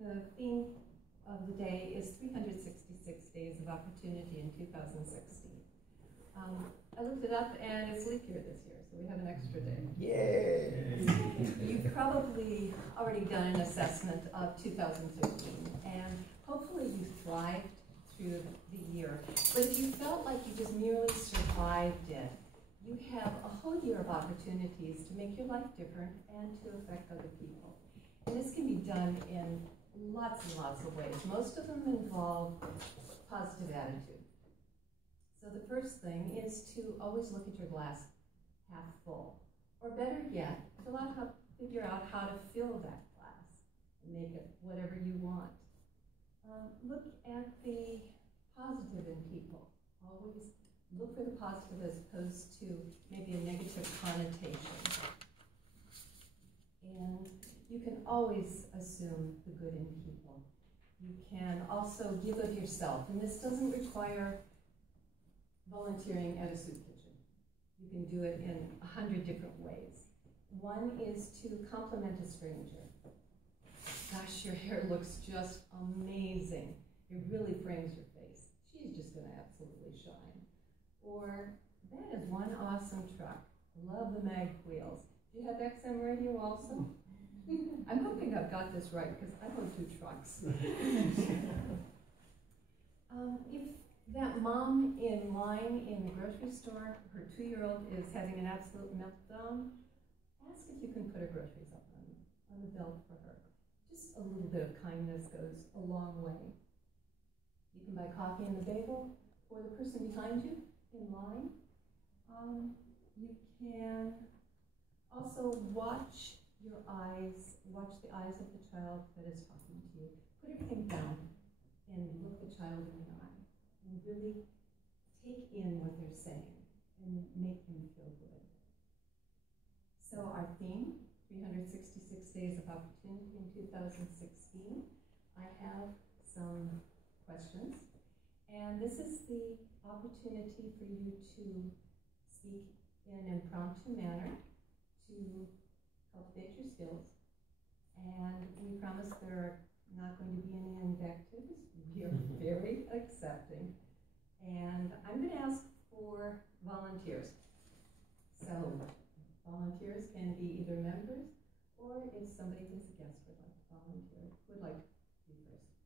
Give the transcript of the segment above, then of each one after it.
The theme of the day is 366 Days of Opportunity in 2016. I looked it up, and it's leap year this year, so we have an extra day. Yay! You've probably already done an assessment of 2015, and hopefully you thrived through the year. But if you felt like you just merely survived it, you have a whole year of opportunities to make your life different and to affect other people. And this can be done in lots and lots of ways. Most of them involve positive attitude. So the first thing is to always look at your glass half full. Or better yet, figure out how to fill that glass and make it whatever you want. Look at the positive in people. Always look for the positive as opposed to maybe a negative connotation. And you can always assume the good in people. You can also give of yourself, and this doesn't require volunteering at a soup kitchen. You can do it in 100 different ways. One is to compliment a stranger. Gosh, your hair looks just amazing. It really frames your face. She's just going to absolutely shine. Or, that is one awesome truck. Love the mag wheels. Do you have XM radio also? I'm hoping I've got this right because I own 2 trucks. If that mom in line in the grocery store, her 2-year-old is having an absolute meltdown, ask if you can put her groceries up on the belt for her. Just a little bit of kindness goes a long way. You can buy coffee and a bagel for the person behind you in line. You can also watch the eyes of the child that is talking to you. Put everything down and look the child in the eye and really take in what they're saying and make them feel good. So our theme, 366 Days of Opportunity in 2016. I have some questions, and this is the opportunity for you to speak in an impromptu manner to cultivate your skills. And we promise there are not going to be any invectives. We are very accepting. And I'm going to ask for volunteers. So volunteers can be either members or if somebody who's a guest would like to volunteer, would like to be first.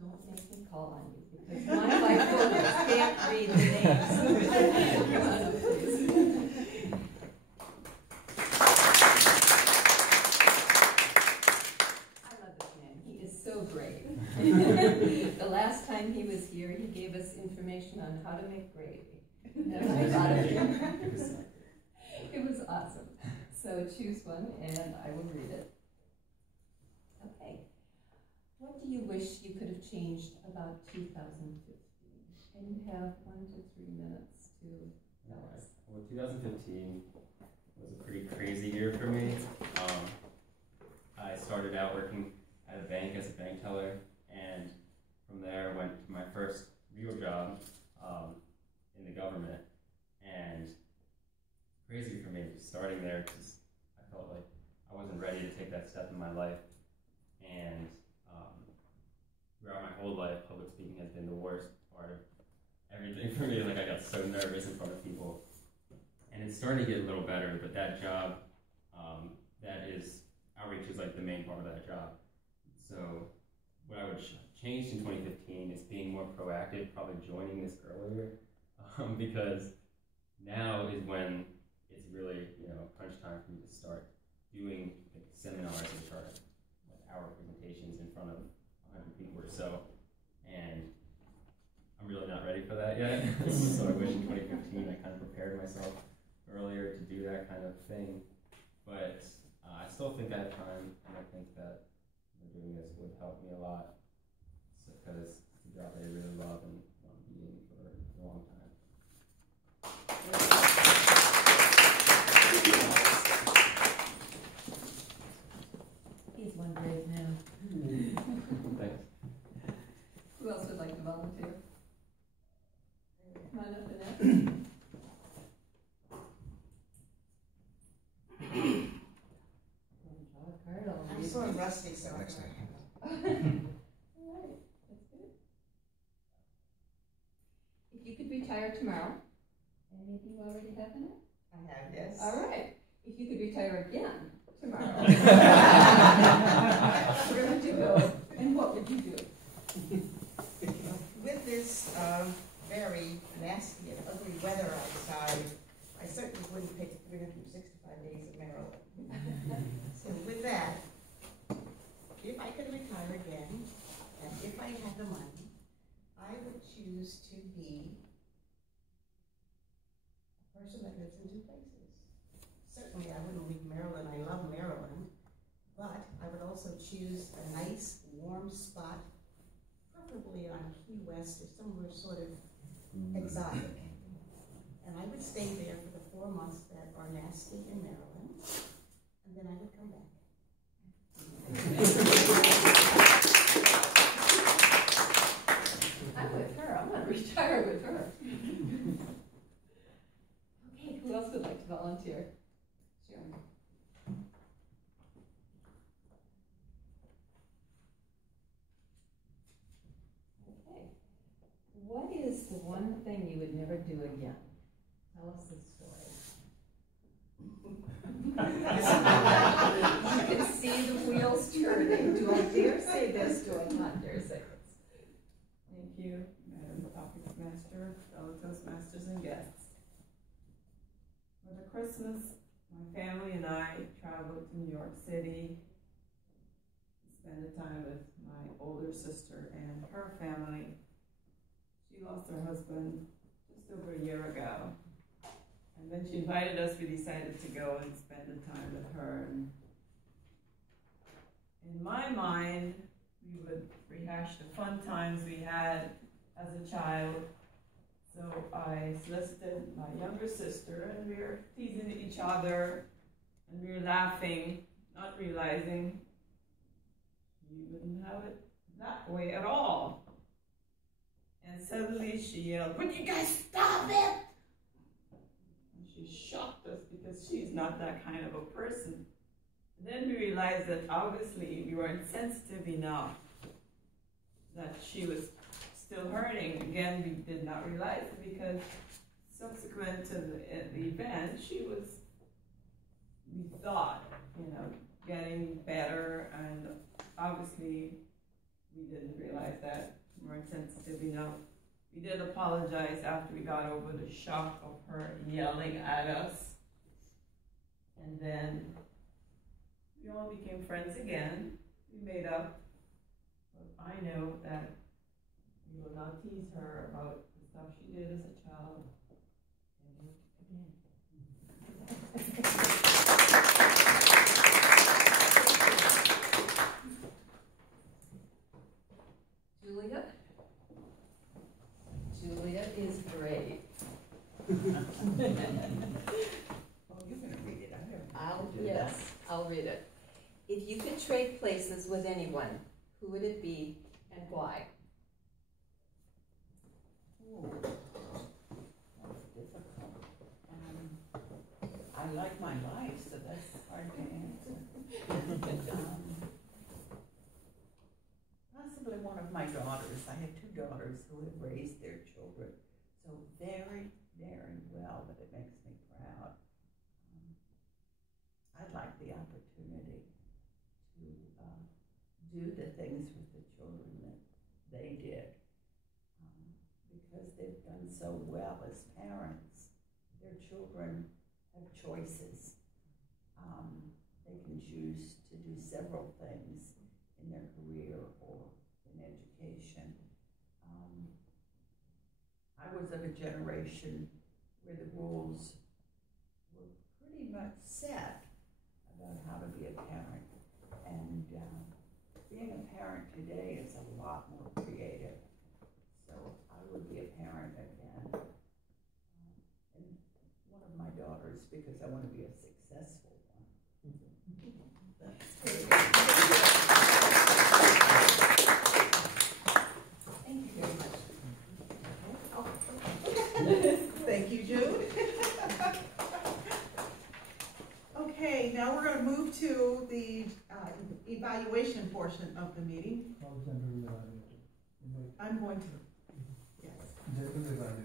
Don't make me call on you because one of my children can't read the names. Come on up, please. I love this man. He is so great. The last time he was here, he gave us information on how to make gravy. I thought of it. It was awesome. So choose one, and I will read it. Okay. What do you wish you could have changed about 2015? And you have 1 to 3 minutes to tell us. Well, 2015 was a pretty crazy year for me. I started out working at a bank as a bank teller, and from there went to my first real job in the government. And crazy for me just starting there because I felt like I wasn't ready to take that step in my life. And throughout my whole life, public speaking has been the worst part of everything for me. Like I got so nervous in front of people. And it's starting to get a little better, but that job, outreach is like the main part of that job. So what I would change in 2015 is being more proactive, probably joining this earlier, because now is when it's really, crunch time for me to start doing seminars which are like hour presentations in front of 100 people or so, and I'm really not ready for that yet. So I wish in 2015 I kind of prepared myself earlier to do that kind of thing, but I still think I have time, and I think that doing this would help me a lot, because it's a job that I really love and want to be in for a long time. He's one brave man. Thanks. Who else would like to volunteer? Come on up, Annette. It's sort of rusty, so I Next thought. All right, that's good. If you could retire tomorrow, and maybe you already have in it? I have, yes. All right. If you could retire again tomorrow, we're going to do, and what would you do? With this very nasty and ugly weather outside, I certainly wouldn't pick 365 days of Maryland. So with that, if I could retire again, and if I had the money, I would choose to be a person that lives in two places. Certainly I wouldn't leave Maryland, I love Maryland, but I would also choose a nice warm spot, preferably on Key West or somewhere sort of exotic. And I would stay there for the 4 months that are nasty in Maryland, and then I would come back. I'm with her. I'm going to retire with her. Okay, who else would like to volunteer? Sharon. Okay. What is the one thing you would never do again? Tell us the story. You can see the wheels turning. Do I dare say this? Do I not dare say this? Thank you, Madam Topics Master, fellow Toastmasters and guests. For the Christmas, my family and I traveled to New York City to spend the time with my older sister and her family. She lost her husband just over a year ago. And when she invited us, we decided to go and spend the time with her. And in my mind, we would rehash the fun times we had as a child. So I solicited my younger sister, and we were teasing each other, and we were laughing, not realizing we wouldn't have it that way at all. And suddenly she yelled, "Would you guys stop it?" And she shocked us because she's not that kind of a person. And then we realized that obviously we weren't sensitive enough, that she was still hurting. Again, we did not realize it because subsequent to the event, she was, we thought, getting better, and obviously we didn't realize that. We weren't sensitive enough. We did apologize after we got over the shock of her yelling at us. And then we all became friends again. We made up. But I know that we will not tease her about the stuff she did as a child Julia? Julia is great. Oh, you're going to read it. I'll read it. If you could trade places with anyone, who would it be and why? Oh, that's difficult. I like my life, so that's hard to answer. Possibly one of my daughters. I have 2 daughters who have raised their children so very, very well that it makes me proud. I'd like the opportunity to do the things with the children that they did. Because they've done so well as parents, their children have choices. They can choose to do several things in their career or in education. I was of a generation where the rules were pretty much set about how to be a parent. And being a parent today is a lot more creative. So I would be a parent again. And one of my daughters, because I want to be a successful one. Thank you very much. Thank you, Jude. Okay, now we're going to move to the evaluation portion of the meeting. How general evaluated? I'm going to, yes. General evaluated.